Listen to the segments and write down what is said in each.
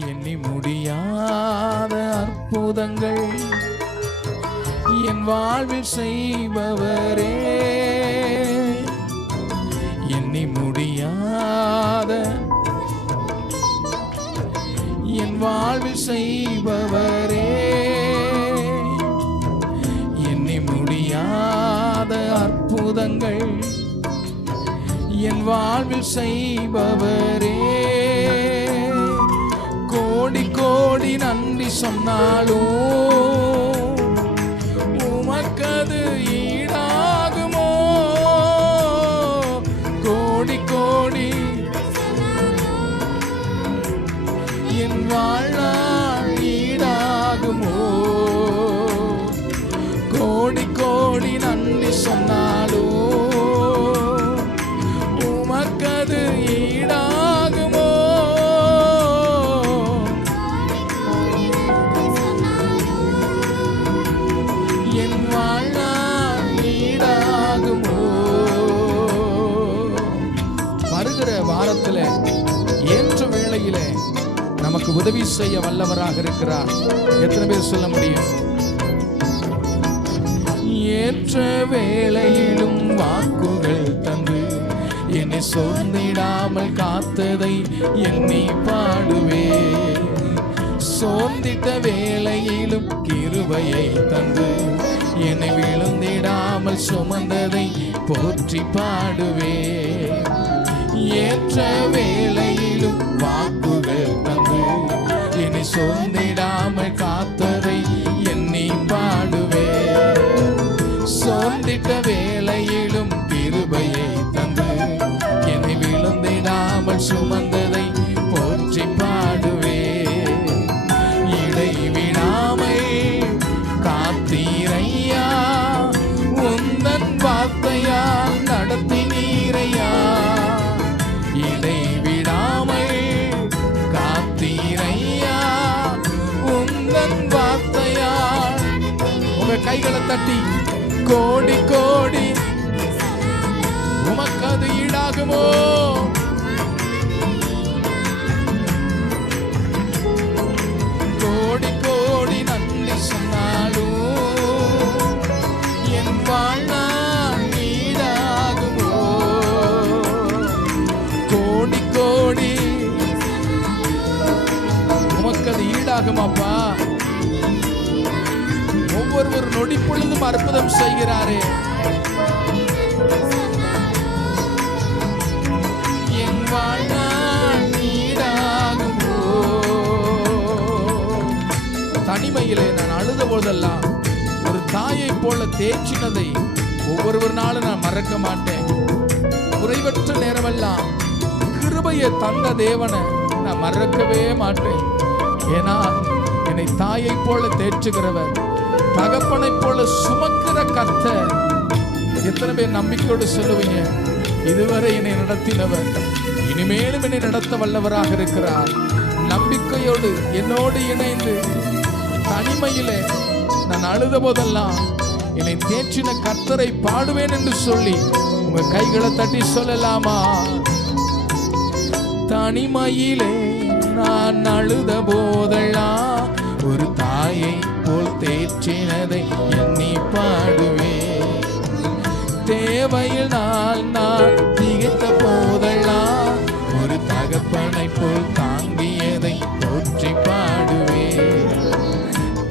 எண்ணி முடியாத அற்புதங்கள் என் வாழ்வில் செய்பவரே, எண்ணி முடியாத என் வாழ்வில் செய்பவரே, எண்ணி முடியாத அற்புதங்கள் என் வாழ்வில் செய்பவரே. கோடி கோடி நன்றி சொன்னாலும் உமக்கது ஈடாகுமோ? கோடி கோடி என் வாழ்நாள் ஈடாகுமோ? கோடி கோடி நன்றி சொன்னாலும் உமக்கது ஈடாகுமோ? என் வாழ்நாள் ஈடாகுமோ? வருகிற வாரத்துல ஏற்ற வேளையில நமக்கு உதவி செய்ய வல்லவராக இருக்கிறார். எத்தனை பேர் சொல்ல முடியும்? ஏற்ற வேளையிலும் வாக்குகள் தந்து என்னை சோர்ந்திடாமல் காத்ததை எண்ணி பாடுவே. சோர்ந்திட்ட வேளையிலும் கிருபையை தந்து என்னை விழுந்திடாமல் சுமந்ததை போற்றி பாடுவே. ஏற்ற வேளையிலும் வாக்குகள் தந்து என்னை சோர்ந்திடாமல் காத்ததை எண்ணி பாடுவே. சோர்ந்திட்ட வேளையிலும் கிருபையை தந்து என்னை விழுந்திடாமல் சுமந்ததை போற்றி பாடுவே. இடைவிடாமை காத்தீரையா, உந்தன் வார்த்தையால் நடத்தினீரையா. இடைவிடாமை காத்தீரையா, உந்தன் வார்த்தையால். உங்க கைகளை தட்டி கோடி கோடி உமக்கது ஈடாகுமோ? கோடி கோடி நன்றி சொன்னாலும் என் வாழ்நாள் ஈடாகுமோ? கோடி கோடி உமக்கது ஈடாகுமாப்பா? ஒவ்வொரு நொடி பொழுதும் அற்புதம் செய்கிறாரே. என் வாழ்நாள் ஈடாகுமோ? தனிமையிலே நான் அழுத போதெல்லாம் ஒரு தாயை போல தேற்றினதை ஒவ்வொரு நாளும் நான் மறக்க மாட்டேன். குறைவற்ற நேரமெல்லாம் கிருபையை தந்த தேவனை நான் மறக்கவே மாட்டேன். ஏன்னா என்னை தாயை போல தேற்றுகிறவர், தகப்பனை போல சுமக்கிற கர்த்தர். எத்தனை பேர் நம்பிக்கையோடு சொல்லுவீங்க? இதுவரை என்னை நடத்தினவர் இனிமேலும் என்னை நடத்த வல்லவராக இருக்கிறார். நம்பிக்கையோடு என்னோடு இணைந்து தனிமையிலே நான் அழுத போதெல்லாம் என்னை தேற்றின கர்த்தரை பாடுவேன் என்று சொல்லி உங்க கைகளை தட்டி சொல்லலாமா? தனிமையிலே நான் அழுத போதெல்லாம் ஒரு தாயை போல் தேற்றினதை எண்ணி பாடுவே. தேவையில் நான் திகைத்த போதெல்லாம் ஒரு தகப்பனை போல் தாங்கியதை போற்றி பாடுவே.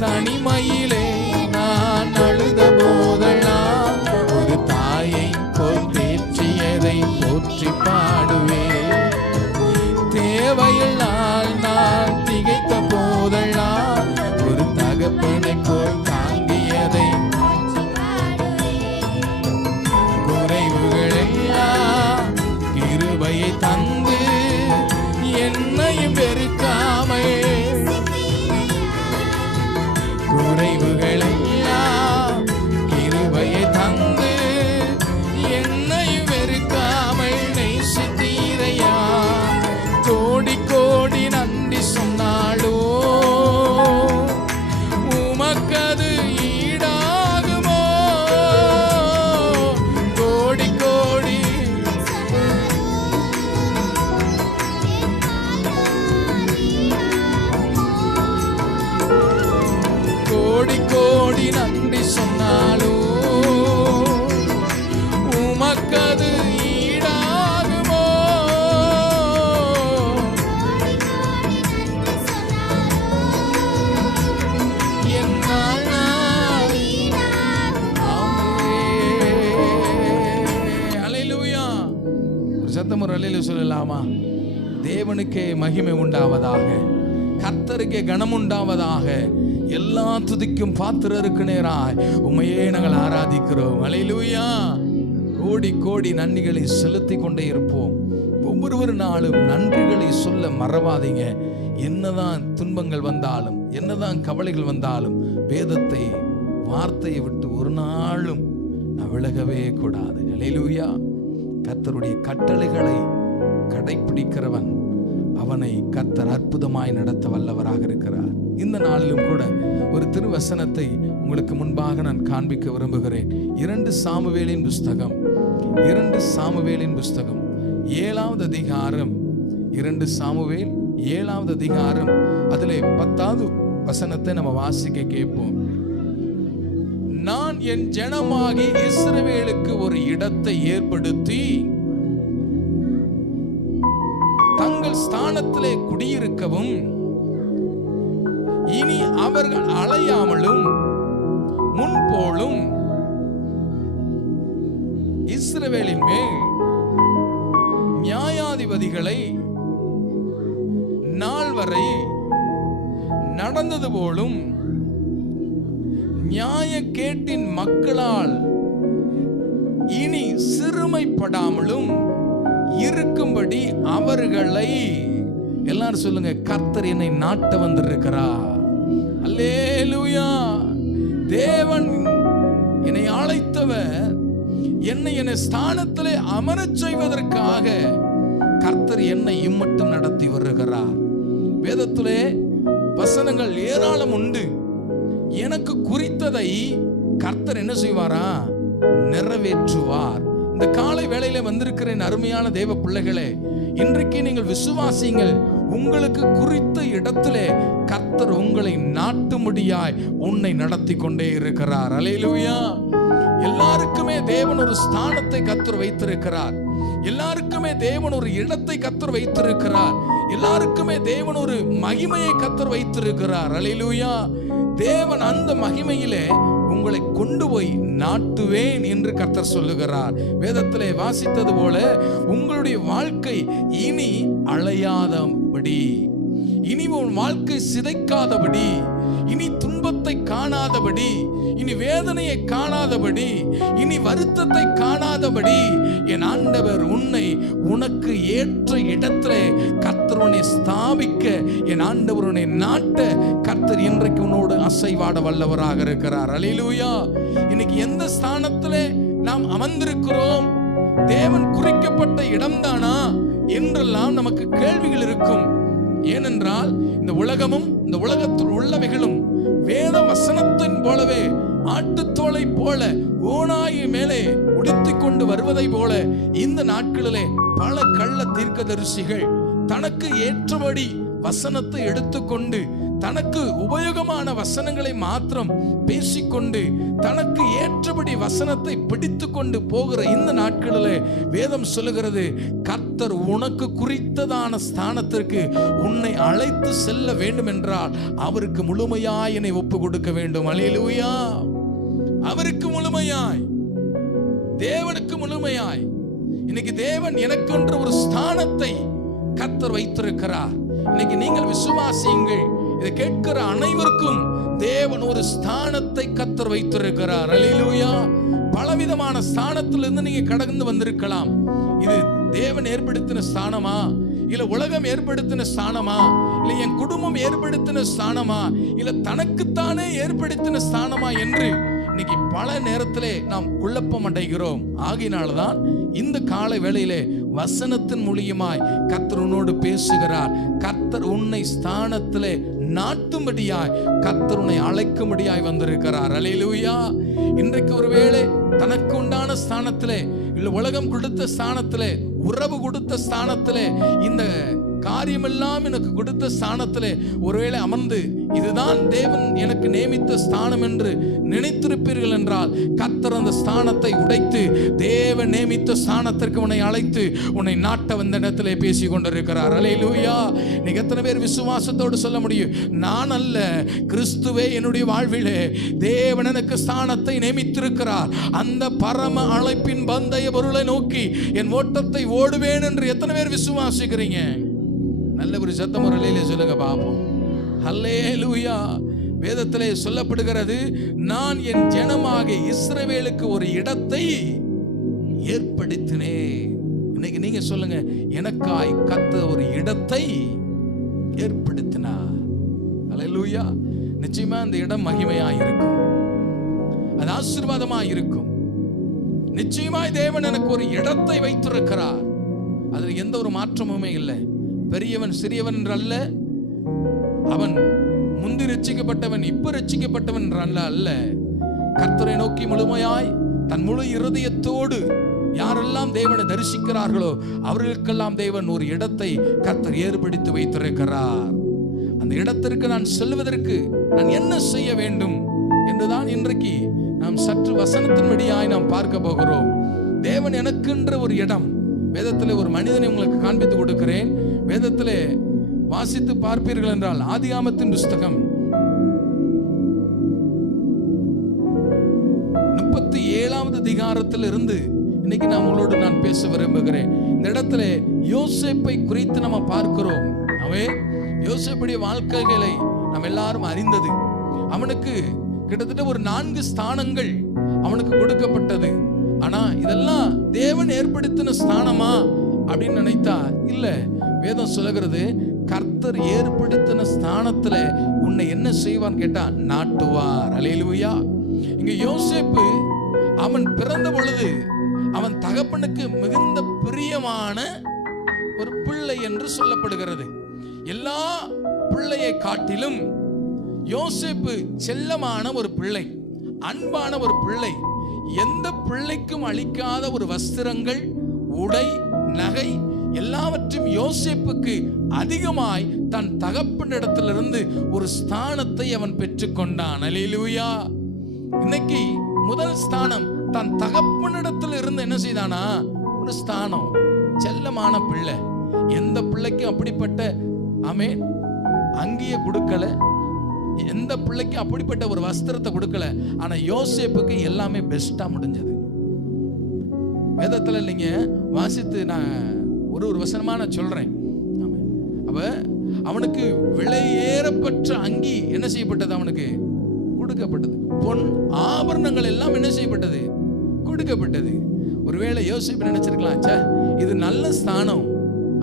தனிமையிலே நான் அழுத போதெல்லாம் ஒரு தாயை போல் தேற்றியதை போற்றி பாடுவே. தேவையில் நான் திகைத்த போதெல்லாம் ஒரு தகப்பனை போல் தாங்கியதை. குறைவுகளெல்லாம் கிருபையை தந்து என்னையும் வெறுக்காமே. குறைவுகளெல்லாம் கிருபையை தந்து என்னையும் வெறுக்காமல் நேசித்தீரையா. கோடி கோடி நன்றி சொன்னாலோ உமக்கது ஈடாகுமோ? கோடி கோடி சொல்லலாமா? தேவனுக்கே மகிமை உண்டாவதாக, கர்த்தருக்கே கனம் உண்டாவதாக. எல்லா துதிக்கும் பாத்திரருக்கு நேராய் உம்மையே நாங்கள் ஆராதிக்கிறோம். அல்லேலூயா. கோடி கோடி நன்றிகளை செலுத்தி கொண்டே இருப்போம். ஒவ்வொரு நாளும் நன்றிகளை சொல்ல மறவாதீங்க. என்னதான் துன்பங்கள் வந்தாலும், என்னதான் கவலைகள் வந்தாலும், வேதத்தை, வார்த்தையை விட்டு ஒரு நாளும் நான் விலகவே கூடாது. அல்லேலூயா. கர்த்தருடைய கட்டளைகளை கடைபிடிக்கிறவன் அவனை கர்த்தர் அற்புதமாய் நடத்த வல்லவராக இருக்கிறார். இந்த நாளிலும் கூட ஒரு திருவசனத்தை உங்களுக்கு முன்பாக நான் காண்பிக்க விரும்புகிறேன். 2 சாமுவேலின் புஸ்தகம் 7வது அதிகாரம், 2 சாமுவேல் 7வது அதிகாரம், அதிலே 10வது வசனத்தை நம்ம வாசிக்க கேட்போம். நான் என் ஜனமாகி இஸ்ரவேலுக்கு ஒரு இடத்தை ஏற்படுத்தி தங்கள் ஸ்தானத்திலே குடியிருக்கவும், இனி அவர்கள் அலையாமலும் முன்போலும் இஸ்ரவேலின் மேல் நியாயாதிபதிகளை நாள் வரை நடந்தது போலும் நியாய கேட்டின் மக்களால் இனி சிறுமைப்படாமலும் இருக்கும்படி அவர்களை, எல்லாரும் சொல்லுங்க, கர்த்தர் என்னை நாட்ட வந்திருக்கிறார். அல்லேலூயா. தேவன் என்னை அழைத்தவர், என்னை ஸ்தானத்திலே அமரச் செய்வதற்காக கர்த்தர் என்னை இம்மட்டும் நடத்தி வருகிறார். வேதத்திலே வசனங்கள் ஏராளம் உண்டு. எனக்கு குறித்ததை கர்த்தர் என்ன செய்வாரா? நிறைவேற்றுவார். இந்த காலை வேளையில வந்திருக்கிறேன் அருமையான தேவ பிள்ளைகளே, இன்றைக்கு நீங்கள் விசுவாசிங்கள். உங்களுக்கு குறித்த இடத்திலே கர்த்தர் உங்களை நாட்டும்படியாய் உன்னை நடத்தி கொண்டே இருக்கிறார். அல்லேலூயா. எல்லாருக்குமே தேவன் ஒரு ஸ்தானத்தை கர்த்தர் வைத்திருக்கிறார். எல்லாருக்குமே தேவன் ஒரு இடத்தை கர்த்தர் வைத்திருக்கிறார். எல்லாருக்குமே தேவன் ஒரு மகிமையை கர்த்தர் வைத்திருக்கிறார். அல்லேலூயா. தேவன் அந்த மகிமையிலே உங்களை கொண்டு போய் நாட்டுவேன் என்று கர்த்தர் சொல்லுகிறார். வேதத்திலே வாசித்தது போல உங்களுடைய வாழ்க்கை இனி அழையாதபடி, இனி உன் வாழ்க்கை சிதைக்காதபடி, இனி துன்பத்தை காணாதபடி, இனி வேதனையை காணாதபடி, இனி வருத்தத்தை காணாதபடி என் ஆண்டவர் உன்னை உனக்கு ஏற்ற இடத்திலே கர்த்தர் உன்னை ஸ்தாபிக்க, என் ஆண்டவர் உன்னை நாட்ட கர்த்தர் இன்றைக்கு உன்னோடு அசைவாட வல்லவராக இருக்கிறார். அல்லேலூயா. இன்னைக்கு எந்த ஸ்தானத்திலே நாம் அமர்ந்திருக்கிறோம்? தேவன் குறிக்கப்பட்ட இடம்தானா என்றெல்லாம் நமக்கு கேள்விகள் இருக்கும். ஏனென்றால் இந்த உலகமும் இந்த உலகத்தில் உள்ளவைகளும் வேத வசனத்தின் போலவே ஆட்டுத்தோலை போல ஓநாய் மேலே உடுத்திக் கொண்டு வருவதை போல இந்த நாட்களிலே பல கள்ள தீர்க்கதரிசிகள் தனக்கு ஏற்றபடி வசனத்தை எடுத்துக்கொண்டு தனக்கு உபயோகமான வசனங்களை மாத்திரம் பேசிக்கொண்டு தனக்கு ஏற்றபடி வசனத்தை பிடித்து கொண்டு போகிற இந்த நாட்களிலே வேதம் சொல்லுகிறது, கர்த்தர் உனக்கு குறித்ததான ஸ்தானத்திற்கு உன்னை அழைத்து செல்ல வேண்டும் என்றால் அவருக்கு முழுமையாய் என்னை ஒப்பு கொடுக்க வேண்டும். அல்லேலூயா. அவருக்கு முழுமையாய், தேவனுக்கு முழுமையாய். இன்னைக்கு தேவன் எனக்கென்று ஒரு ஸ்தானத்தை கர்த்தர் வைத்திருக்கிறார். இன்னைக்கு நீங்கள் விசுவாசியுங்கள். இதை கேட்கிற அனைவருக்கும் தேவன் ஒரு ஸ்தானத்தை கர்த்தர் வைத்திருக்கிறார். அல்லேலூயா. பலவிதமான ஸ்தானத்திலிருந்து நீங்க கடந்து வந்திருக்கலாம். இது தேவன் ஏற்படுத்தின ஸ்தானமா, இல்ல உலகம் ஏற்படுத்தின ஸ்தானமா, இல்ல என் குடும்பம் ஏற்படுத்தின ஸ்தானமா, இல்ல தனக்குத்தானே ஏற்படுத்தின ஸ்தானமா என்று இன்னைக்கு பல நேரத்திலே நாம் குழப்பம் அடைகிறோம். ஆகினால்தான் இந்த காலை வேளையிலே வசனத்தின் மூலியமாய் கர்த்தர் உன்னோடு பேசுகிறார். கர்த்தர் உன்னை ஸ்தானத்திலே நாட்டும்படியாய், கர்த்தர் உன்னை அழைக்கும்படியாய் வந்திருக்கிறார். அல்லேலூயா. இன்றைக்கு ஒருவேளை தனக்கு உண்டான ஸ்தானத்திலே, இல்ல உலகம் கொடுத்த ஸ்தானத்திலே, உறவு கொடுத்த ஸ்தானத்திலே இந்த காரியமெல்லாம் எனக்கு கொடுத்த ஸ்தானத்திலே ஒருவேளை அமர்ந்து இதுதான் தேவன் எனக்கு நியமித்த ஸ்தானம் என்று நினைத்திருப்பீர்கள் என்றால், கர்த்தர் அந்த ஸ்தானத்தை உடைத்து தேவன் நியமித்த ஸ்தானத்திற்கு உன்னை அழைத்து உன்னை நாட்ட வந்த இடத்திலே பேசி கொண்டிருக்கிறார். அல்லேலூயா. நீங்க எத்தனை பேர் விசுவாசத்தோடு சொல்ல முடியும், நான் அல்ல, கிறிஸ்துவே என்னுடைய வாழ்விலே தேவன் எனக்கு ஸ்தானத்தை நியமித்திருக்கிறார், அந்த பரம அழைப்பின் பந்தய பொருளை நோக்கி என் ஓட்டத்தை ஓடுவேன் என்று எத்தனை பேர் விசுவாசிக்கிறீங்க? நல்ல ஒரு சத்தம் ஒரு அல்லேலூயா சொல்லுங்க பாப்போம். அல்லேலூயா. வேதத்திலே சொல்லப்படுகிறது, நான் என் ஜனமாகிய இஸ்ரவேலுக்கு ஒரு இடத்தை ஏற்படுத்தினேன். இன்னைக்கு நீங்க சொல்லுங்க, எனக்காய் கர்த்தர் ஒரு இடத்தை ஏற்படுத்தினார். அல்லேலூயா. நிச்சயமா அந்த இடம் மகிமையாய் இருக்கும், அது ஆசீர்வாதமாய் இருக்கும். நிச்சயமாய் தேவன் எனக்கு ஒரு இடத்தை வைத்திருக்கிறார். அதில் எந்த ஒரு மாற்றமுமே இல்லை. பெரியவன் சிறியவன் என்றல்ல, அவன் முந்தி ரட்சிக்கப்பட்டவன் இப்ப ரட்சிக்கப்பட்டவன் அல்ல. கர்த்தரை நோக்கி முழுமையாய் தன் முழு இருதயத்தோடு யாரெல்லாம் தேவனை தரிசிக்கிறார்களோ அவர்களுக்கெல்லாம் தேவன் ஒரு இடத்தை கர்த்தர் ஏற்படுத்தி வைத்திருக்கிறார். அந்த இடத்திற்கு நான் செல்வதற்கு நான் என்ன செய்ய வேண்டும் என்றுதான் இன்றைக்கு நாம் சற்று வசனத்தின் வழியாய் நாம் பார்க்க போகிறோம். தேவன் எனக்கென்ற ஒரு இடம். வேதத்திலே ஒரு மனிதனை உங்களுக்கு காண்பித்து கொடுக்கிறேன். வேதத்திலே வாசித்து பார்ப்பீர்கள் என்றால் ஆதியாகமத்தின் புஸ்தகம் 37வது அதிகாரத்தில் இருந்து இன்னைக்கு உங்களோடு நான் பேச விரும்புகிறேன். இந்த இடத்துல யோசேப்பை குறித்து நம்ம பார்க்கிறோம். அவன் யோசேப்புடைய வாழ்க்கைகளை நாம் எல்லாரும் அறிந்தது. அவனுக்கு கிட்டத்தட்ட ஒரு 4 ஸ்தானங்கள் அவனுக்கு கொடுக்கப்பட்டது. ஆனா இதெல்லாம் தேவன் ஏற்படுத்தின ஸ்தானமா அப்படின்னு நினைத்தா இல்ல. வேதம் சொல்லுகிறது, கர்த்தர் ஏற்படுத்தின ஸ்தானத்துல உன்னை என்ன செய்வான்னு கேட்டா நாட்டுவார். அல்லேலூயா. இங்க யோசேப்பு அவன் பிறந்த பொழுது அவன் தகப்பனுக்கு மிகுந்த பிரியமான ஒரு பிள்ளை என்று சொல்லப்படுகிறது. எல்லா பிள்ளையை காட்டிலும் யோசேப்பு செல்லமான ஒரு பிள்ளை, அன்பான ஒரு பிள்ளை. எந்த பிள்ளைக்கும் அளிக்காத ஒரு வஸ்திரங்கள், உடை, நகை எல்லாவற்றும் யோசேப்புக்கு அதிகமாய் தன் தகப்பனிடத்திலிருந்து ஒரு ஸ்தானத்தை அவன் பெற்றுக்கொண்டான். அல்லேலூயா. இன்னைக்கு முதல் ஸ்தானம் தன் தகப்பனிடத்தில் இருந்து என்ன செய்தானா, ஒரு ஸ்தானம். செல்லமான பிள்ளை. எந்த பிள்ளைக்கும் அப்படிப்பட்ட ஆமென் அங்கிய கொடுக்கல, எந்த பிள்ளைக்கு அப்படிப்பட்ட ஒரு வஸ்திரத்தை கொடுக்கல. ஆனா யோசேப்புக்கு எல்லாமே பெஸ்டா முடிஞ்சது. வேதத்துல நீங்க வாசித்து நான் ஒரு வசனமா நான் சொல்றேன். அவனுக்கு விலையேறப்பட்ட அங்கி என்ன செய்யப்பட்டது, அவனுக்கு கொடுக்கப்பட்டது. பொன் ஆபரணங்கள் எல்லாம் என்ன செய்யப்பட்டது, கொடுக்கப்பட்டது. ஒருவேளை யோசிப்பு நினைச்சிருக்கலாம், இது நல்ல ஸ்தானம்,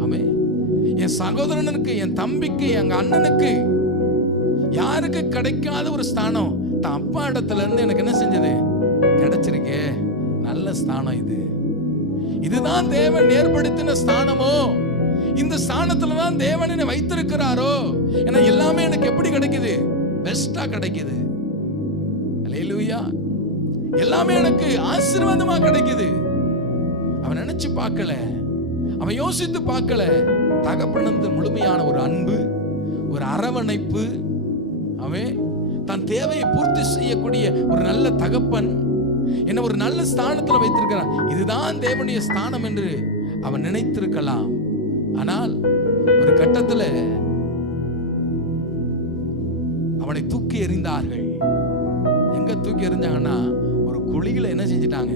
ஆமே என் சகோதரனுக்கு, என் தம்பிக்கு, எங்க அண்ணனுக்கு யாருக்கு கிடைக்காத ஒரு ஸ்தானம் தன் அப்பா இடத்துல இருந்து எனக்கு என்ன செஞ்சது, கிடைச்சிருக்கே. நல்ல ஸ்தானம் இது. இதுதான் தேவன் ஏற்படுத்தின ஸ்தானமோ, இந்த ஸ்தானத்துல தான் தேவன் என்னை வைத்திருக்கிறாரோ. ஏன்னா எல்லாமே எனக்கு எப்படி கிடைக்குது, பெஸ்டா கிடைக்குது. அல்லேலூயா. எல்லாமே எனக்கு ஆசீர்வாதமா கிடைக்குது. அவன் நினைச்சு பார்க்கல, அவன் யோசித்து பார்க்கல. தகப்பனது முழுமையான ஒரு அன்பு, ஒரு அரவணைப்பு, அவன் தன் தேவையை பூர்த்தி செய்யக்கூடிய ஒரு நல்ல தகப்பன் என்ன ஒரு நல்ல ஸ்தானத்தில் வைத்திருக்கிறான். இதுதான் தேவனுடைய ஸ்தானம் என்று அவன் நினைத்திருக்கலாம். ஆனால் ஒரு கட்டத்தில் அவனை தூக்கி எறிந்தார்கள். எங்க தூக்கி எறிஞ்சாங்கன்னா, ஒரு குழியில என்ன செஞ்சிட்டாங்க,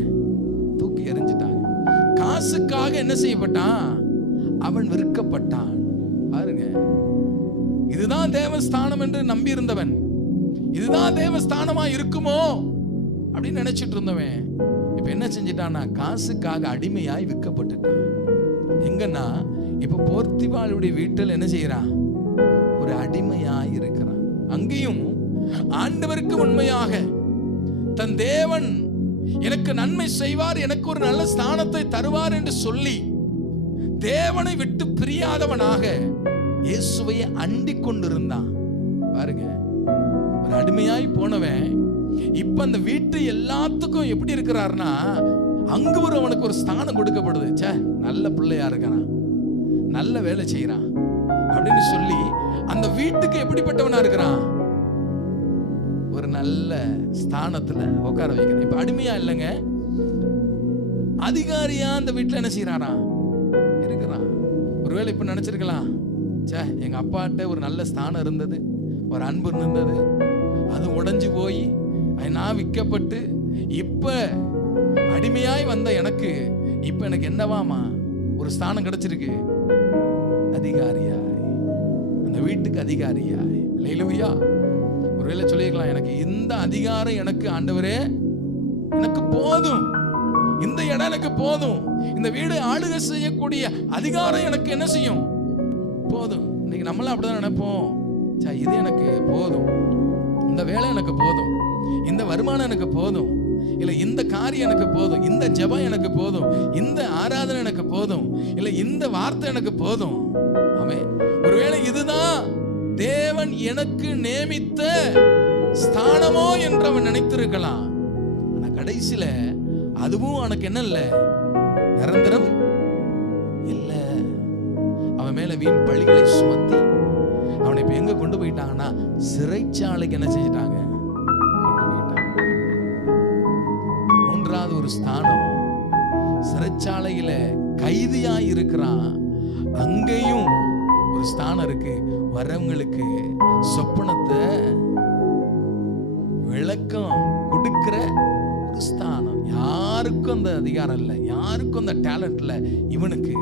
தூக்கி எறிஞ்சிட்டாங்க. காசுக்காக என்ன செய்யப்பட்டான், அவன் விற்கப்பட்டான். பாருங்க, இதுதான் தேவஸ்தானம் என்று நம்பி இருந்தவன், இதுதான் தேவஸ்தானமா இருக்குமோ அப்படின்னு நினைச்சிட்டு இருந்தவன் இப்ப என்ன செஞ்சிட்டான்னா, காசுக்காக அடிமையாய் விற்கப்பட்டுட்டான். எங்கன்னா இப்ப போர்த்திபாளுடைய வீட்டில் என்ன செய்யறான், ஒரு அடிமையாய் இருக்கிறான். அங்கேயும் ஆண்டவருக்கு உண்மையாக தன் தேவன் எனக்கு நன்மை செய்வார், எனக்கு ஒரு நல்ல ஸ்தானத்தை தருவார் என்று சொல்லி தேவனை விட்டு பிரியாதவனாக இயேசுவையை அண்டிக் கொண்டிருந்தான். பாருங்க, ஒரு அடிமையாய் போனவன் இப்ப அந்த வீட்டு எல்லாத்துக்கும் எப்படி இருக்கிறார்னா, அங்கு ஒரு அவனுக்கு ஒரு ஸ்தானம் கொடுக்கப்படுது. நல்ல பிள்ளையா இருக்கிறான், நல்ல வேலை செய்யறான் அப்படின்னு சொல்லி அந்த வீட்டுக்கு எப்படிப்பட்டவனா இருக்கிறான்? ஒரு நல்ல ஸ்தானத்துல உட்கார வைக்கிறேன். இப்ப அடிமையா இல்லைங்க, அதிகாரியா அந்த வீட்டுல என்ன செய்யறானா இருக்கிறான். ஒருவேளை இப்ப நினைச்சிருக்கலாம், எங்க அப்பாட்ட ஒரு நல்ல ஸ்தானம் இருந்தது, ஒரு அன்பு இருந்தது, அது உடைஞ்சு போய் நான் விற்கப்பட்டு இப்ப அடிமையாய் வந்த எனக்கு இப்ப எனக்கு என்னவாமா ஒரு ஸ்தானம் கிடைச்சிருக்கு, அதிகாரியாய், அந்த வீட்டுக்கு அதிகாரியாய். அல்லேலூயா. ஒருவேளை சொல்லிக்கலாம், எனக்கு இந்த அதிகாரம் எனக்கு ஆண்டவரே எனக்கு போதும், இந்த இடம் எனக்கு போதும், இந்த வீடு ஆளுகை செய்யக்கூடிய அதிகாரம் எனக்கு என்ன செய்யும், போதும். இன்னைக்கு நம்மளாம் அப்படிதான் நினைப்போம், இது எனக்கு போதும், இந்த வேலை எனக்கு போதும், இந்த வருமானம் எனக்கு போதும், இல்ல இந்த காரியம் எனக்கு போதும், இந்த ஜெபம் எனக்கு போதும், இந்த ஆராதனை எனக்கு போதும், இல்ல இந்த வார்த்தை எனக்கு போதும். ஆமென். ஒருவேளை இதுதான் தேவன் எனக்கு நியமித்த ஸ்தானமோ என்று அவன் நினைத்திருக்கலாம். ஆனா கடைசியில அதுவும் அவனுக்கு என்ன இல்ல, நிரந்தரம் இல்ல. அவன் மேல வீண் பழிகளை சுமத்தி அவனை இப்ப எங்க கொண்டு போயிட்டாங்கன்னா சிறைச்சாலைக்கு என்ன செஞ்சிட்டாங்க, கொண்டு போயிட்டாங்க. மூன்றாவது ஒரு ஸ்தானம், சிறைச்சாலையில கைதியாய் இருக்கிறான், அங்கேயும் ஒரு ஸ்தானம் இருக்கு. வரவங்களுக்கு சொப்பனத்தை விளக்கம் கொடுக்கிற ஒரு ஸ்தானம். யாருக்கும் அந்த அதிகாரம் இல்லை, யாருக்கும் அந்த டேலண்ட் இல்லை. இவனுக்கு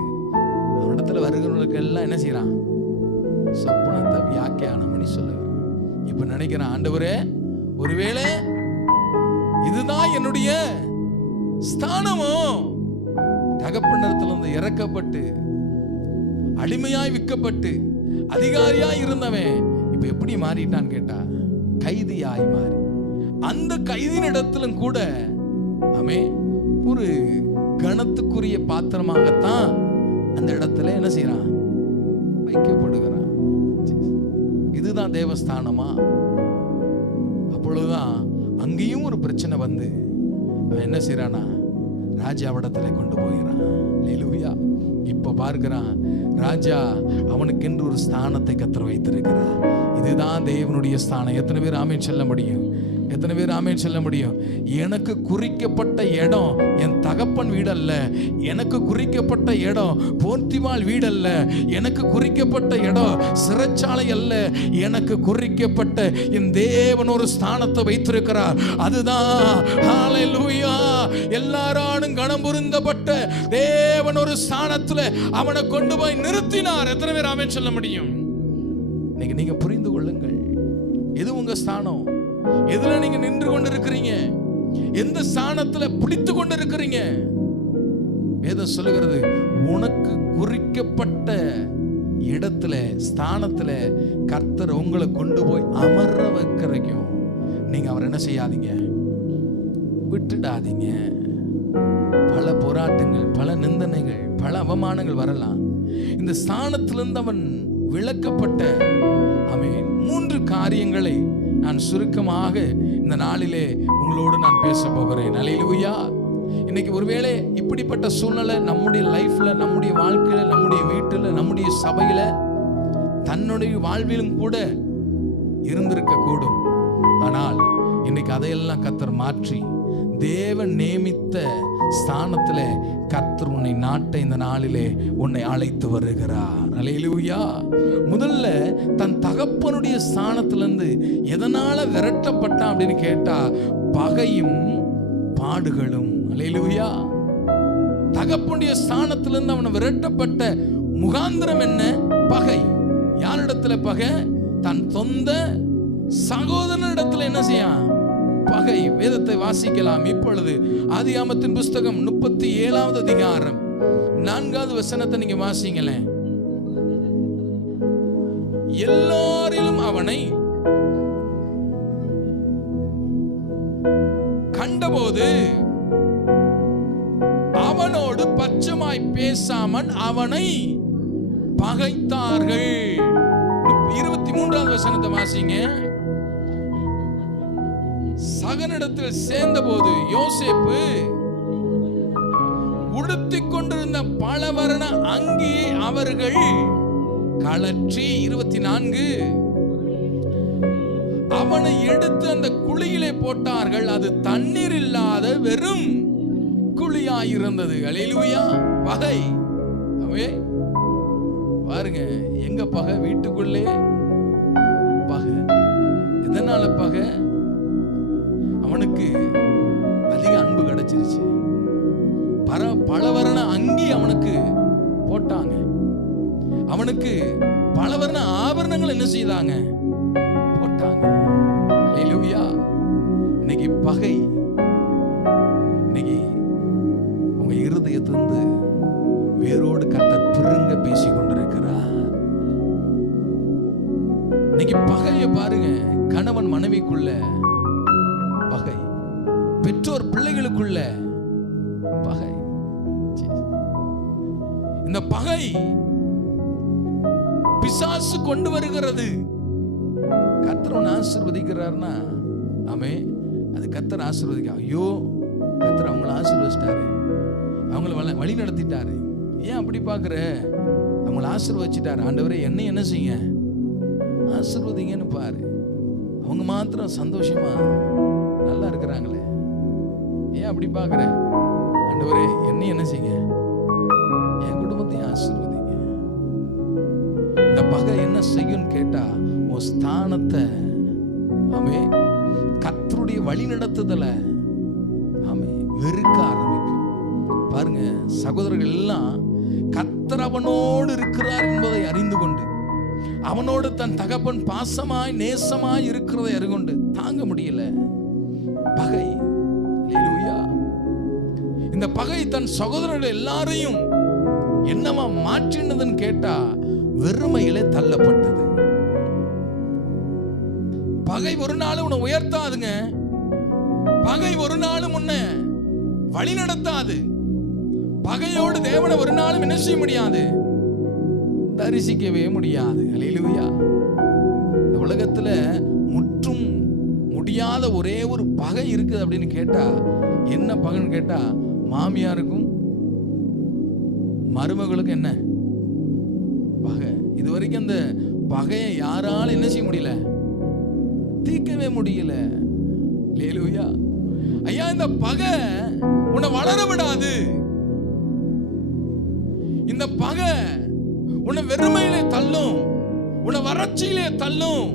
அவனிடத்துல வருகிறவங்களுக்கு எல்லாம் என்ன செய்யறான், சொப்பனத்தை வியாக்கியானம் பண்ணி சொல்லுகிறான். இப்ப நினைக்கிறான், ஆண்டவரே ஒருவேளை இதுதான் என்னுடைய ஸ்தானமோ, தகப்பனிடத்திலிருந்து இறக்கப்பட்டு அடிமையாய் விற்கப்பட்டு அதிகாரியாய் இருந்தவன் இப்ப எப்படி மாறிட்டான்னு கேட்டா கைதியாய் மாறி, அந்த கைதியின் இடத்திலும் கூட அவன் ஒரு கணத்துக்குரிய பாத்திரமாகத்தான் அந்த இடத்துல என்ன செய்யறான், வைக்கப்படுகிறான். இதுதான் தேவஸ்தானமா? அப்பொழுதுதான் அங்கேயும் ஒரு பிரச்சனை வந்து அவன் என்ன செய்யறானா, ராஜாவிடத்துல கொண்டு போகிறான். அல்லேலூயா. இப்ப பார்க்கிறான், ராஜா அவனுக்கென்று ஒரு ஸ்தானத்தை கர்த்தர் வைத்திருக்கிறார். இதுதான் தேவனுடைய ஸ்தானம். எத்தனை பேர் ஆமென் சொல்ல முடியும்? எத்தனை பேர் ஆமென் சொல்ல முடியும்? எனக்கு குறிக்கப்பட்ட இடம் என் தகப்பன் வீடல்ல, எனக்கு குறிக்கப்பட்ட இடம் போர்த்திமால் வீடல்ல, எனக்கு குறிக்கப்பட்ட இடம் சிறைச்சாலை அல்ல, எனக்கு குறிக்கப்பட்ட என் தேவன் ஒரு ஸ்தானத்தை வைத்திருக்கிறார். அதுதான் ஹல்லேலூயா. எல்லாராலும் கனம் பொருந்தப்பட்ட தேவன் ஒரு ஸ்தானத்துல அவனை கொண்டு போய் நிறுத்தினார். எத்தனை பேர் ஆமென் சொல்ல முடியும்? இன்னைக்கு நீங்க புரிந்து கொள்ளுங்கள், எது உங்க ஸ்தானம், எதுல நீங்க நின்று கொண்டிருக்கிறீங்க, எந்த ஸ்தானத்துல பிடித்து கொண்டிருக்கிறீங்க. வேதம் சொல்லுகிறது, உனக்கு குறிக்கப்பட்ட இடத்துல ஸ்தானத்துல கர்த்தர் உங்களை கொண்டு போய் அமர வைக்கிறக்கும் நீங்க அவர் என்ன செய்யாதீங்க, விட்டுடாதீங்க. பல போராட்டங்கள், பல நிந்தனைகள், பல அவமானங்கள் வரலாம். இந்த ஸ்தானத்திலிருந்து அவன் விளக்கப்பட்ட அவன் 3 காரியங்களை நான் சுருக்கமாக இந்த நாளிலே உங்களோடு நான் பேச போகிறேன். அல்லேலூயா. இன்னைக்கு ஒருவேளை இப்படிப்பட்ட சூழ்நிலை நம்முடைய லைஃப்ல, நம்முடைய வாழ்க்கையில, நம்முடைய வீட்டில், நம்முடைய சபையில, தன்னுடைய வாழ்விலும் கூட இருந்திருக்க கூடும். ஆனால் இன்னைக்கு அதையெல்லாம் கர்த்தர் மாற்றி தேவன் நியமித்த ஸ்தானத்திலே கர்த்தர் உன்னை நாட்ட இந்த நாளிலே உன்னை அழைத்து வருகிறார். அல்லேலூயா. முதல்ல தன் தகப்பனுடைய ஸ்தானத்திலிருந்து எதனால விரட்டப்பட்டான் அப்படின்னு கேட்டா, பகையும் பாடுகளும். அல்லேலூயா. தகப்பனுடைய ஸ்தானத்திலிருந்து அவன் விரட்டப்பட்ட முகாந்திரம் என்ன? பகை. யாரிடத்துல பகை? தன் சொந்த சகோதரனிடத்துல என்ன செய்யான்? பகை. வேதத்தை வாசிக்கலாம் இப்பொழுது. ஆதியாகமத்தின் புஸ்தகம் 37வது அதிகாரம் 4வது வசனத்தை நீங்க வாசிங்களேன். எல்லாரிலும் அவனை கண்டபோது அவனோடு பச்சமாய் பேசாமல் அவனை பகைத்தார்கள். 23வது வசனத்தை வாசிங்க. சகனிடத்தில் சேர்ந்த போது யோசேப்பு உடுத்திக் கொண்டிருந்த பலவர்ண அங்கியை அவர்கள் கழற்றி 24 அவனை எடுத்து அந்த குழியிலே போட்டார்கள். அது தண்ணீர் இல்லாத வெறும் குழியாயிருந்தது. அல்லேலூயா. பகை. பாருங்க, எங்க பகை? வீட்டுக்குள்ளே பகை. எதனால பகை? அவனுக்கு அதிக அன்பு கிடைச்சிருச்சு. பலவர்ண அங்கி அவனுக்கு போட்டாங்க. அவனுக்கு பலவர்ண ஆபரணங்கள் என்ன செய்தாங்க? போட்டாங்க. அல்லேலூயா. இன்னைக்கு பகை இன்னைக்கு உங்க இருதயத்திலிருந்து வேரோடு கர்த்தர் பிடுங்க பேசிக் கொண்டிருக்கிறார். இன்னைக்கு பகையை பாருங்க. கணவன் மனைவிக்குள்ள பகை, பெற்றோர் பிள்ளைகளுக்குள்ள பகை. இந்த பகை பிசாசு கொண்டு வருகிறது. கர்த்தர் உன்னை ஆசீர்வதிக்கிறார்னா ஆமே, அது கர்த்தர் ஆசீர்வதிக்க. ஐயோ, கர்த்தர் அவங்கள ஆசீர்வதிச்சிட்டாரு, அவங்கள வழி நடத்திட்டாரு, ஏன் அப்படி பாக்குற? அவங்கள ஆசீர்வதிச்சிட்டாரு. ஆண்டவரே என்னை என்ன செய்ய ஆசீர்வதிங்கன்னு பாரு. அவங்க மாத்திரம் சந்தோஷமா நல்லா இருக்கிறாங்களே, ஏன் அப்படி பாக்குற? ஆண்டவரே என்னை என்ன செய்ய, என் குடும்பத்தையும் ஆசீர்வதிங்க. இந்த பகை என்ன செய்யும் கேட்டா, உன் ஸ்தானத்தை ஆமே கர்த்தருடைய வழி நடத்துதல ஆமே வெறுக்க ஆரம்பிக்கும். பாருங்க, சகோதரர்கள் எல்லாம் கர்த்தர் அவனோடு இருக்கிறார் என்பதை அறிந்து கொண்டு, அவனோடு தன் தகப்பன் பாசமாய் நேசமாய் இருக்கிறதை அறிந்து தாங்க முடியல. பகை. அல்லேலூயா. இந்த பகை தன் சகோதரர்கள் எல்லாரையும் என்னவா மாற்றினதுன்னு கேட்டா, வெறுமையிலே தள்ளப்பட்டது. பகை ஒரு நாளும் உன்னை உயர்த்தாதுங்க. பகை ஒரு நாளும் உன்னை வழி நடத்தாது. பகையோடு தேவனை ஒரு நாளும் என்ன செய்ய முடியாது, தரிசிக்கவே முடியாது. அல்லேலூயா. இந்த உலகத்துல முற்றும் முடியாத ஒரே ஒரு பகை இருக்குது அப்படின்னு கேட்டா, என்ன பகைன்னு கேட்டா, மாமியாருக்கும் மருமகளுக்கும் என்ன பகை. இதுவரைக்கும் அந்த பகையை யாரால என்ன செய்ய முடியல, தீர்க்கவே முடியல. அல்லேலூயா. ஐயா, இந்த பகை உன்னை வளர விடாது. இந்த பகை உன்னை வெறுமையிலே தள்ளும், உன்னை வறட்சியிலே தள்ளும்,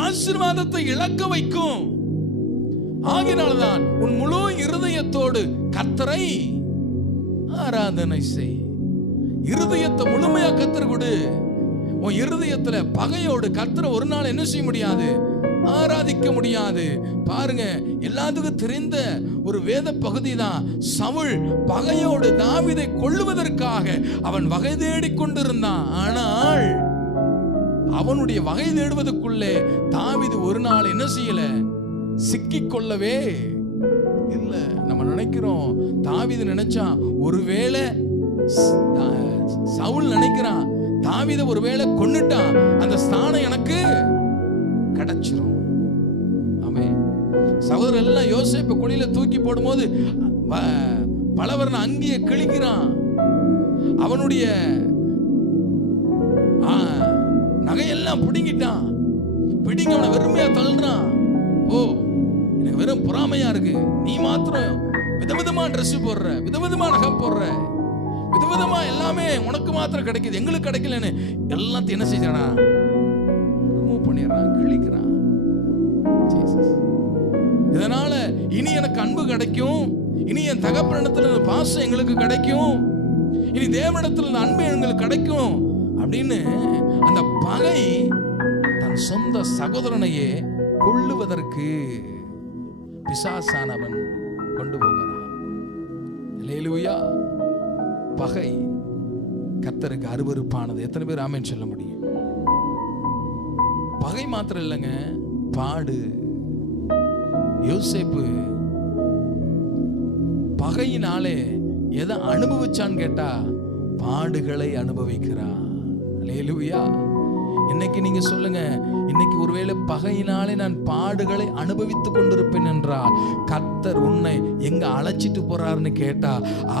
ஆசீர்வாதத்தை இழக்க வைக்கும். ஆகினால்தான் உன் முழு இருதயத்தோடு கர்த்தரை ஆராதனை செய். இருதயத்தை முழுமையா கர்த்தர் கொடு. உன் இருதயத்துல பகையோடு கர்த்தரை ஒரு நாள் என்ன செய்ய முடியாது, ஆராதிக்க முடியாது. பாருங்க, எல்லாத்துக்கும் தெரிந்த ஒரு வேத பகுதி தான். சவுல் பகையோடு தாவீதை கொல்லுவதற்காக அவன் வகை தேடிக் கொண்டிருந்தான். ஆனால் அவனுடைய வகை தேடுவதற்குள்ளே தாவீது ஒரு நாள் என்ன செய்யல, சிக்கிக் கொள்ளவே இல்ல. நம்ம நினைக்கிறோம், தாவீது நினைச்சான் ஒருவேளை சவுல் நினைக்கிறான் தாவீதை ஒருவேளை கொன்னுட்டான், அந்த ஸ்தானம் எனக்கு கிடைச்சிரும். ஆமே. சகோதரர் எல்லாம் யோசேப்பை குழியில தூக்கி போடும்போது பலவர்ண அங்கியை கிழிக்கிறான். அவனுடைய நகையெல்லாம் பிடுங்கிட்டான். பிடிங்க அவனை வெறுமையா தள்ளுறான். ஓ, எனக்கு வெறும் பொறாமையா இருக்கு, நீ மாத்திரம் விதவிதமா ட்ரெஸ் போடுற, விதவிதமா நகை போடுற, விதவிதமா எல்லாமே உனக்கு மாத்திரம் கிடைக்குது, எங்களுக்கு கிடைக்கலன்னு எல்லாத்தையும் என்ன செய்யறானா, ரிமூவ் பண்ணிடுறான், கிழிக்கிறான். இதனால இனி எனக்கு அன்பு கிடைக்கும், இனி என் தகப்பனிடத்துல பாசம் எங்களுக்கு கிடைக்கும், இனி தேவனிடத்துல அன்பு எங்களுக்கு கிடைக்கும் அப்படின்னு அந்த பகை தன் சொந்த சகோதரனையே கொள்ளுவதற்கு பிசாசானவன் கொண்டு போகிறான். அல்லேலூயா. பகை கர்த்தருக்கு அருவருப்பானது. எத்தனை பேர் ஆமென் சொல்ல முடியும்? பகை மாத்திரம் இல்லைங்க, பாடு. யோசேப்பு பகையினாலே எதை அனுபவிச்சான்னு கேட்டா, பாடுகளை அனுபவிக்கிறான். அல்லேலூயா. இன்னைக்கு நீங்க சொல்லுங்க, இன்னைக்கு ஒருவேளை பகையினாலே நான் பாடுகளை அனுபவித்துக் கொண்டிருப்பேன் என்றால் கர்த்தர் உன்னை எங்க அழைச்சிட்டு போறாருன்னு கேட்டா,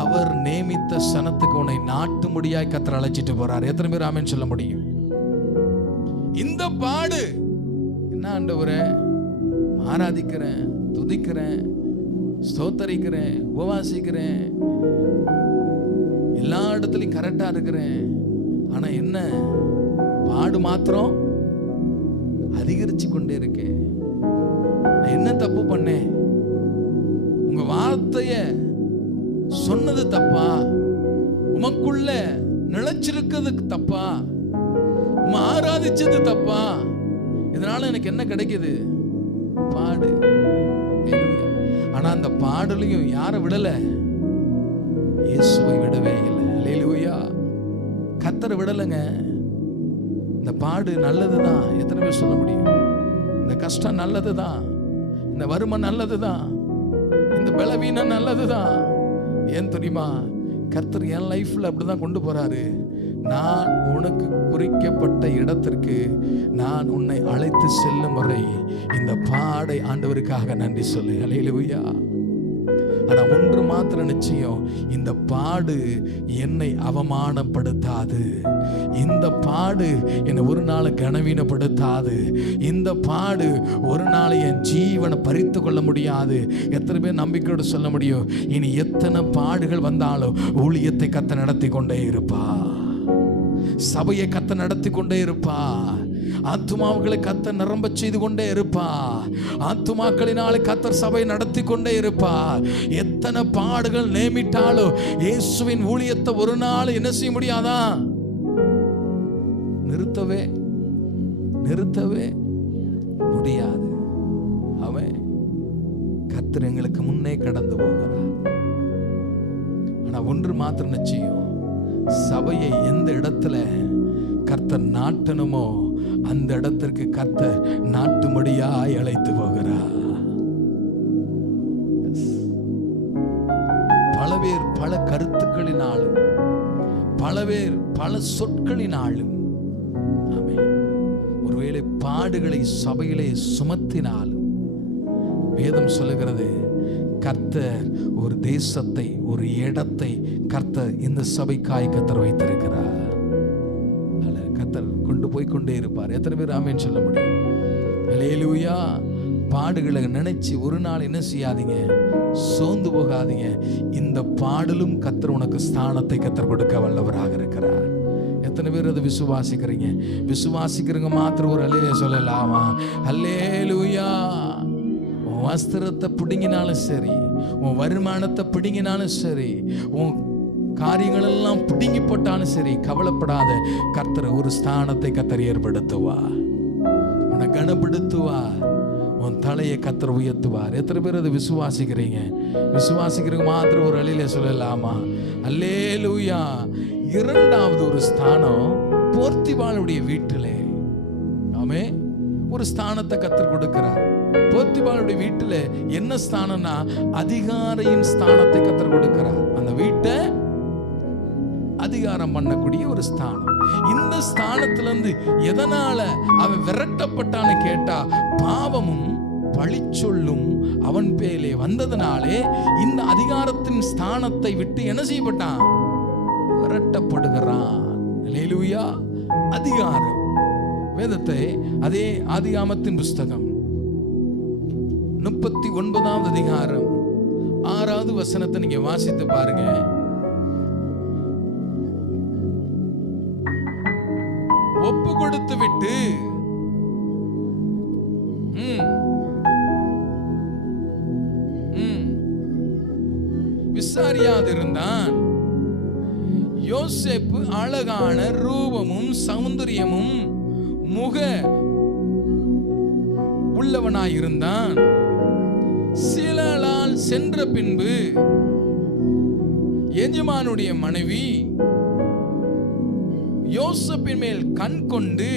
அவர் நேமித்த சனத்துக்கு உன்னை நாட்டு முடியாய் கர்த்தர் அழைச்சிட்டு போறார். எத்தனை பேர் ஆமென் சொல்ல முடியும்? இந்த பாடு என்ன ஆண்டவரே, ஆராதிக்கிறேன், துதிக்கிறேன், ஸ்தோத்தரிக்கிறேன், உபவாசிக்கிறேன், எல்லா இடத்துலையும் கரெக்டா இருக்கிறேன், ஆனா என்ன பாடு மாத்திரம் அதிகரிச்சு கொண்டே இருக்கேன். நான் என்ன தப்பு பண்ணேன்? உங்க வார்த்தைய சொன்னது தப்பா? உமக்குள்ள நிலைச்சிருக்கிறது தப்பா? உம்மை ஆராதிச்சது தப்பா? இதனால எனக்கு என்ன கிடைக்குது? பாடு. ஆனா அந்த பாடலையும் யாரை விடல? இயேசுவை விடவே இல்லை. அல்லேலூயா. கர்த்தரை விடலைங்க. இந்த பாடு நல்லதுதான். எத்தனை பேர் சொல்ல முடியும்? இந்த கஷ்டம் நல்லதுதான், இந்த வறுமை நல்லதுதான், இந்த பலவீனம் நல்லதுதான். ஏன் தெரியுமா? கர்த்தர் என் லைஃப்ல அப்படிதான் கொண்டு போறாரு. நான் உனக்கு குறிக்கப்பட்ட இடத்திற்கு நான் உன்னை அழைத்து செல்லும் வரை இந்த பாடை ஆண்டவருக்காக நன்றி சொல்லு. அல்லேலூயா. ஆனா ஒன்று மாத்திரம் நிச்சயம், இந்த பாடு என்னை அவமானப்படுத்தாது. இந்த பாடு என்னை ஒரு நாள் கனவீனப்படுத்தாது. இந்த பாடு ஒரு நாள் என் ஜீவனை பறித்து கொள்ள முடியாது. எத்தனை பேர் நம்பிக்கையோடு சொல்ல முடியும்? இனி எத்தனை பாடுகள் வந்தாலும் ஊழியத்தை கர்த்தர் நடத்தி கொண்டே இருப்பா, சபையை கர்த்தர் நடத்தி கொண்டே இருப்பா, ஆத்துமாக்களை கர்த்தர் நிரம்ப செய்து கொண்டே இருப்பா, ஆத்துமாக்களினாலே கர்த்தர் சபை நடத்தி கொண்டே இருப்பா. எத்தனை பாடுகள் நேமிட்டாலும் இயேசுவின் ஊழியத்தை ஒரு நாள் என்ன செய்ய முடியாதா? நிறுத்தவே முடியாது. அவன் கர்த்தர் எங்களுக்கு முன்னே கடந்து போகிறார். ஆனா ஒன்று மாத்திரம் நிச்சயம், சபையை எந்த இடத்துல கர்த்தர் நாட்டணுமோ அந்த இடத்திற்கு கர்த்தர் நாட்டும்படியாய் அழைத்து போகிறார். பல பேர் பல கருத்துக்களினாலும், பல பேர் பல சொற்களினாலும், ஒருவேளை பாடுகளை சபையிலே சுமத்தினாலும், வேதம் சொல்லுகிறது கர்த்தர் ஒரு தேசத்தை, ஒரு இடத்தை கர்த்தர் இந்த சபைக்காய் கர்த்தர் வைத்திருக்கிறார். கர்த்தர் கொண்டு போய் கொண்டே இருப்பார். எத்தனை பேர் ஆமென் சொல்ல முடியும்? அல்லேலூயா. பாடுகளை நினைச்சு ஒரு நாள் என்ன செய்யாதீங்க? சோர்ந்து போகாதீங்க. இந்த பாடலும் கர்த்தர் உனக்கு ஸ்தானத்தை கர்த்தர் கொடுக்க வல்லவராக இருக்கிறார். எத்தனை பேர் அதை விசுவாசிக்கிறீங்க? விசுவாசிக்கிறவங்க மாத்திரம் ஒரு அல்லேலூயா சொல்லலாமா? அல்லேலூயா. உன் வஸ்திரத்தை பிடுங்கினாலும் சரி, உன் வருமானத்தை பிடுங்கினாலும் சரி, உன் காரியங்கள் எல்லாம் பிடுங்கி போட்டாலும் சரி, கவலைப்படாத. கர்த்தர் ஒரு ஸ்தானத்தை கர்த்தர் ஏற்படுத்துவா, உன்னை கனப்படுத்துவா, உன் தலையை கர்த்தர் உயர்த்துவார். எத்தனை பேர் அதை விசுவாசிக்கிறீங்க? விசுவாசிக்கிறவங்க மாத்திரம் ஒரு அல்லேலூயா சொல்லலாமா? அல்லேலூயா. இரண்டாவது ஒரு ஸ்தானம் போர்த்திபாளுடைய வீட்டிலே ஆமே ஒரு ஸ்தானத்தை கர்த்தர் கொடுக்கிறார். போர்த்திபாளுடைய வீட்டுல என்ன ஸ்தானம்னா அதிகாரியின் ஸ்தானத்தை கர்த்தர் கொடுக்கிறார். அந்த வீட்டை அதிகாரம் பண்ணக்கூடிய ஒரு ஸ்தானம். இந்த ஸ்தானத்திலிருந்து எதனால அவன் விரட்டப்பட்டான்னு கேட்டா, பாவமும் பழிச்சொல்லும் அவன் பேரிலே வந்ததனாலே இந்த அதிகாரத்தின் ஸ்தானத்தை விட்டு என்ன செய்யப்பட்டான்? விரட்டப்படுகிறான். அல்லேலூயா. அதிகாரம். வேதத்தை அதே ஆதியாகமத்தின் புஸ்தகம் 39வது அதிகாரம் 6வது வசனத்தை நீங்க வாசித்து பாருங்க. ஒப்பு கொடுத்து விட்டு விசாரியாதிருந்தான். யோசேப்பு அழகான ரூபமும் சௌந்தரியமும் முக உள்ளவனாயிருந்தான். சில நாள் சென்ற பின்பு எஜமானுடைய மனைவி யோசேப்பின் மேல் கண் கொண்டு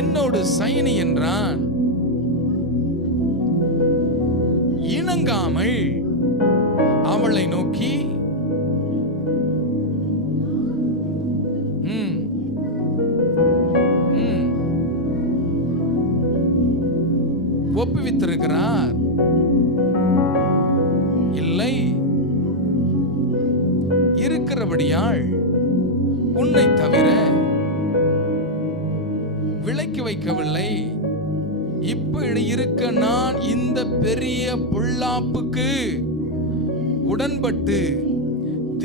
என்னோடு சயனி என்றான். இணங்காமல் அவளை நோக்கி ஒப்புவித்திருக்கிறார். இல்லை, இருக்கிறபடியால் உன்னை தவிர விலக்கி வைக்கவில்லை. இப்படி இருக்க நான் இந்த பெரிய பொல்லாப்புக்கு உடன்பட்டு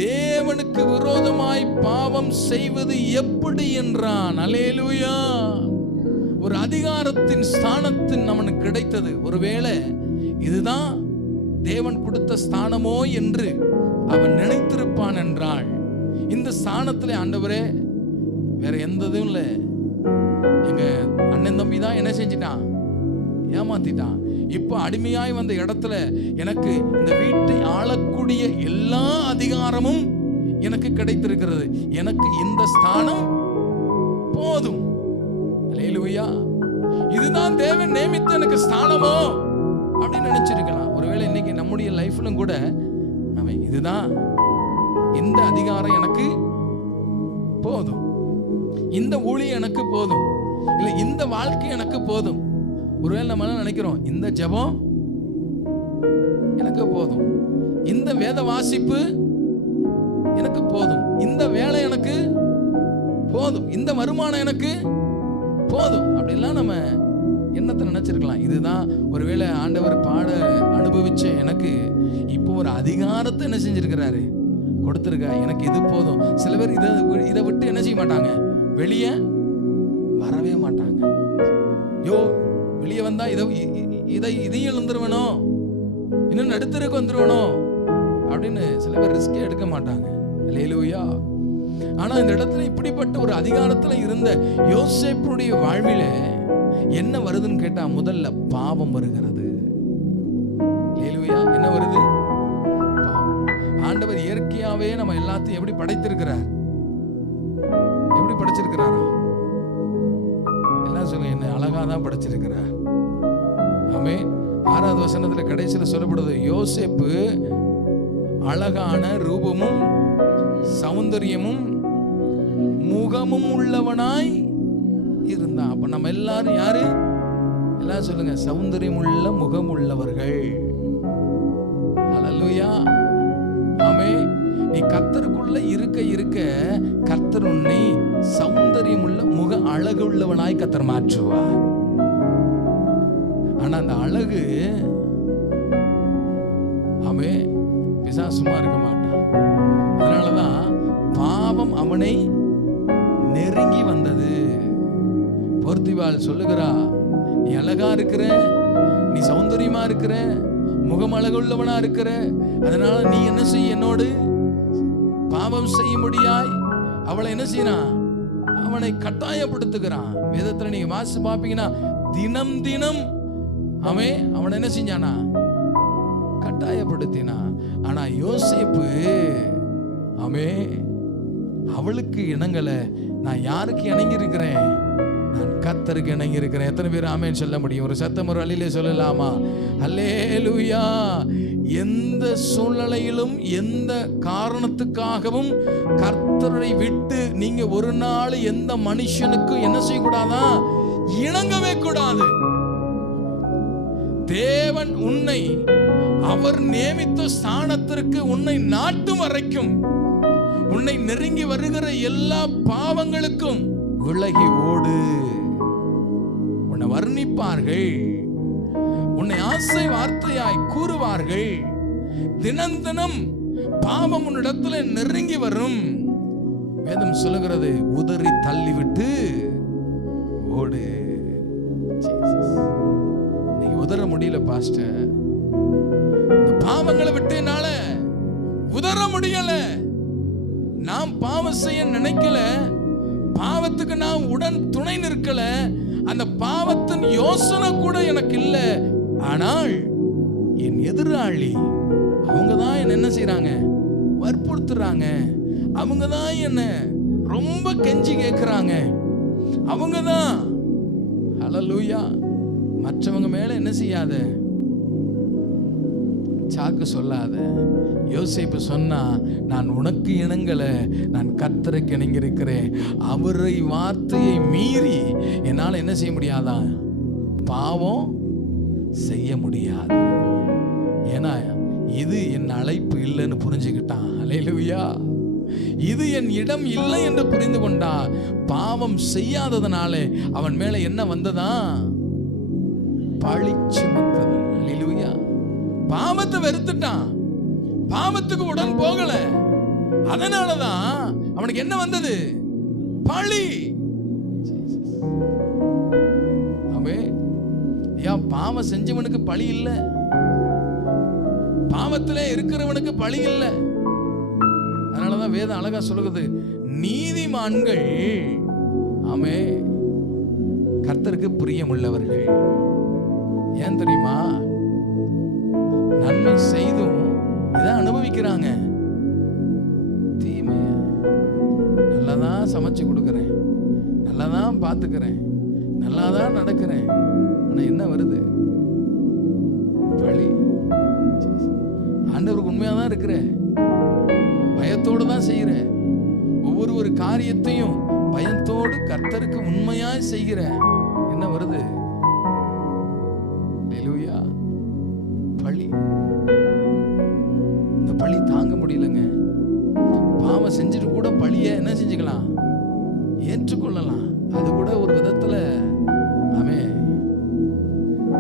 தேவனுக்கு விரோதமாய் பாவம் செய்வது எப்படி என்றான். அல்லேலூயா. ஒரு அதிகாரத்தின் ஸ்தானத்தின் அவனுக்கு கிடைத்தது. ஒருவேளை இதுதான் தேவன் கொடுத்த ஸ்தானமோ என்று அவன் நினைத்திருப்பான் என்றால், இந்த ஸ்தானத்துல ஆண்டவரே வேற எந்த இதுவும் இல்லை, எங்க அண்ணன் தம்பி தான் என்ன செஞ்சிட்டான், ஏமாத்திட்டான். இப்ப அடிமையாய் வந்த இடத்துல எனக்கு இந்த வீட்டை ஆளக்கூடிய எல்லா அதிகாரமும் எனக்கு கிடைத்திருக்கிறது, எனக்கு இந்த ஸ்தானம் போதும். அல்லேலூயா. இதுதான் தேவன் நியமித்த எனக்கு ஸ்தானமோ அப்படின்னு நினைச்சிருக்கலாம். ஒருவேளை இன்னைக்கு நம்முடைய லைஃப்லும் கூட இதுதான், இந்த அதிகாரம் எனக்கு போதும், இந்த ஊழியம் எனக்கு போதும், இல்லை இந்த வாழ்க்கை எனக்கு போதும். ஒருவேளை நம்ம நினைக்கிறோம் இந்த ஜெபம் எனக்கு போதும், இந்த வேத வாசிப்பு எனக்கு போதும், இந்த வேலை எனக்கு போதும், இந்த வருமானம் எனக்கு போதும் அப்படிலாம் நம்ம என்னத்தை நினைச்சிருக்கலாம். இதுதான் ஒருவேளை ஆண்டவர் பாட அனுபவிச்ச எனக்கு இப்போ ஒரு அதிகாரத்தை என்ன செஞ்சிருக்கிறாரு, கொடுத்திருக்க. எனக்கு இது போதும். சில பேர் இதை விட்டு என்ன செய்ய மாட்டாங்க, வெளியே வரவே மாட்டாங்க. வெளியே வந்தா இதையும் எழுந்துருவனும், இன்னும் நடுத்தருக்கு வந்துருவனும் அப்படின்னு சில பேர் ரிஸ்கே எடுக்க மாட்டாங்க. அல்லேலூயா. ஆனா இந்த இடத்துல இப்படிப்பட்ட ஒரு அதிகாரத்துல இருந்த யோசேப்புடைய வாழ்வில என்ன வருதுன்னு கேட்டா, முதல்ல பாவம் வருகிறது. அல்லேலூயா. என்ன வருது? ஆண்டவர் இயற்கையாவே நம்ம எல்லாத்தையும் எப்படி படைத்திருக்கிறார், எப்படி படைச்சிருக்கிறாரா? எல்லாம் சொல்லுங்க, என்ன அழகாதான் படைச்சிருக்கிறார். ஆமென். 6வது வசனத்துல கடைசியில சொல்லப்படுது, யோசேப்பு அழகான ரூபமும் சௌந்தரியமும் முகமும் உள்ளவனாய் இருந்தான். அப்ப நம்ம எல்லாரும் யாரு? எல்லாம் சொல்லுங்க, சௌந்தரியம் உள்ள முகம் உள்ளவர்கள். அல்லேலூயா. ஆமென். நீ கர்த்தருக்குள்ள இருக்க இருக்க கர்த்தர் உன்னை சௌந்தரியம் உள்ள முக அழகு உள்ளவனாய் கர்த்தர் மாற்றுவார். ஆனா அந்த அழகு ஆமென் பிசாசு சும்மா இருக்க மாட்டான். அதனாலதான் பாவம் அவனை நெருங்கி வந்தது. போர்த்திவாள் சொல்லுகிறா, நீ அழகா இருக்கிற, நீ சௌந்தரியமா இருக்கிற, முகம் அழகுள்ளவனா இருக்கிற, அதனால நீ என்ன செய்ய, என்னோடு பாவம் செய்ய முடியாய் அவளை என்ன செய்யறான், அவனை கட்டாயப்படுத்துகிறான். வேதத்துல நீங்க வாசி பாப்பீங்கன்னா தினம் தினம் அவன் என்ன செஞ்சானா, கட்டாயப்படுத்தினா. ஆனா யோசேப்பு அவளுக்கு இணங்கல. நான் யாருக்கு இணங்கி இருக்கிறேன்? நான் கர்த்தருக்கு இணங்கி இருக்கிறேன். எத்தனை பேர் ஆமென் சொல்ல முடியும்? ஒரு சத்தம் ஒரு அலையிலே சொல்லலாமா? அல்லேலூயா. எந்த சூழ்நிலையிலும் எந்த காரணத்துக்காகவும் கர்த்தரை விட்டு நீங்க ஒரு நாள் எந்த மனுஷனுக்கும் என்ன செய்யக்கூடாதா, இணங்கவே கூடாது. தேவன் உன்னை அவர் நியமித்த ஸ்தானத்திற்கு உன்னை நாட்டும் வரைக்கும் உன்னை நெருங்கி வருகிற எல்லா பாவங்களுக்கும் விலகி ஓடு. உன்னை வர்ணிப்பார்கள், உன்னை ஆசை வார்த்தையாய் கூறுவார்கள். தினம் தினம் பாவம் உன்னிடத்துல நெருங்கி வரும். வேதம் சொல்லுகிறது, உதறி தள்ளிவிட்டு ஓடு. நீ உதற முடியல பாஸ்டர், இந்த பாவங்களை விட்டு என்னால உதற முடியல. நான் பாவம் செய்ய நினைக்கல, பாவத்துக்கு நான் உடன் துணை நிற்கல, அந்த பாவத்தின் யோசனை கூட எனக்கு இல்லை. ஆனால் என் எதிராளி அவங்க தான் என்ன செய்யறாங்க, வற்புறுத்துறாங்க. அவங்க தான் என்ன ரொம்ப கெஞ்சி கேட்கிறாங்க. அவங்க தான். ஹல்லேலூயா. மற்றவங்க மேல என்ன செய்யாத, சாக்கு சொல்லாத. யோசேப்பு சொன்னா, நான் உனக்கு இணங்கல, நான் கர்த்தருக்கு இணங்கி இருக்கிறேன். அவரை வார்த்தையை மீறி என்னால என்ன செய்ய முடியாதா, பாவம் செய்ய முடியாது. ஏன்னா இது என் அழைப்பு இல்லைன்னு புரிஞ்சுக்கிட்டான். அல்லேலூயா. இது என் இடம் இல்லை என்று புரிந்து கொண்டா. பாவம் செய்யாததனாலே அவன் மேல என்ன வந்ததா? பழி சுமத்துதல். அல்லேலூயா. பாவத்தை வெறுத்துட்டான், பாவத்துக்கு உடன் போகல. அதனாலதான் அவனுக்கு என்ன வந்தது? பழி. பாவம் செஞ்சவனுக்கு பழி இல்ல, பாவத்திலே இருக்கிறவனுக்கு பழி இல்ல. அதனாலதான் வேதம் அழகா சொல்லுகிறது, நீதிமான்கள் ஆமே கர்த்தருக்கு பிரியமுள்ளவர்கள். ஏன் தெரியுமா? நன்மை செய்தும் இதான் அனுபவிக்கிறாங்க. தீமைய நல்லாதான் சமைச்சு கொடுக்கிறேன், நல்லாதான் பார்த்துக்கிறேன், நல்லாதான் நடக்கிறேன், ஆனா என்ன வருது? பழி. ஆண்டவருக்கு உண்மையாதான் இருக்கிற, பயத்தோடு தான் செய்கிற, ஒவ்வொரு காரியத்தையும் பயத்தோடு கர்த்தருக்கு உண்மையாய் செய்கிற, என்ன வருது? அல்லேலூயா. பழி. இந்த பழி தாங்க முடியலங்க. பாவம் செஞ்சுட்டு கூட பழிய என்ன செஞ்சுக்கலாம்? ஏற்றுக்கொள்ளலாம். அது கூட ஒரு விதத்துல அவன்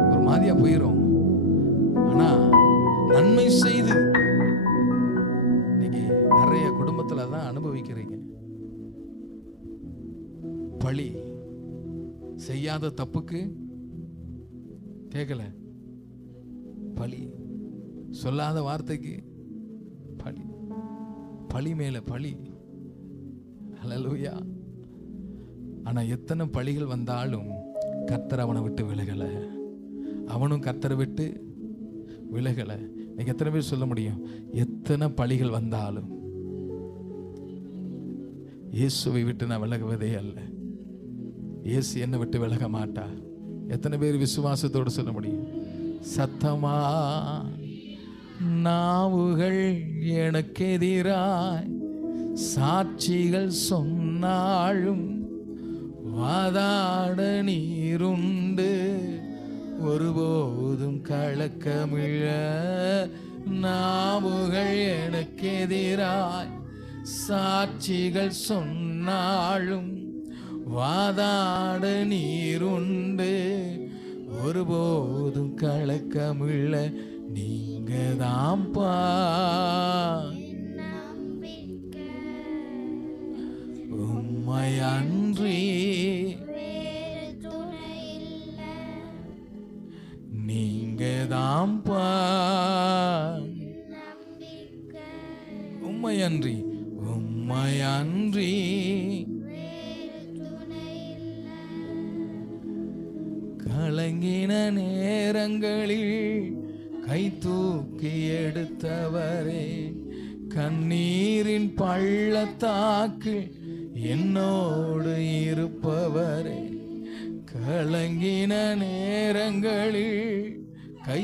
ஒரு மாதிரியா போயிரும். ஆனா நன்மை செய்து இன்னைக்கு நிறைய குடும்பத்துல தான் அனுபவிக்கிறீங்க. பழி. செய்யாத தப்புக்கு கேட்கல பழி, சொல்லாத வார்த்தைக்கு பழி, பழி மேல பழி. அல்லேலூயா. ஆனா எத்தனை பழிகள் வந்தாலும் கர்த்தர் அவனை விட்டு விலகல, அவனும் கர்த்தரை விட்டு விலகல. நீங்க எத்தனை பேர் சொல்ல முடியும்? எத்தனை பழிகள் வந்தாலும் இயேசுவை விட்டு நான் விலகுவதே அல்ல, இயேசு என்னை விட்டு விலக மாட்டார். எத்தனை பேர் விசுவாசத்தோடு சொல்ல முடியும்? சத்தமா நாவுகள் எனக்கு எதிராய் சாட்சிகள் சொன்னாலும் வாதாட நீருண்டு, ஒருபோதும் கலக்கமில்ல. நாவுகள் எனக்கு எதிராய் சாட்சிகள் சொன்னாலும் வாதாட நீருண்டு, ஒருபோதும் கலக்கமில்ல. நீங்க தான்ப்பா உம்மையன்றி நீங்க தான்ப்பா, உம்மையன்றி உம்மையன்றி கலங்கின நேரங்களில் கை தூக்கி எடுத்தவரே, கண்ணீரின் பள்ளத்தாக்கு என்னோடு இருப்பவரே, கலங்கின நேரங்களில் கை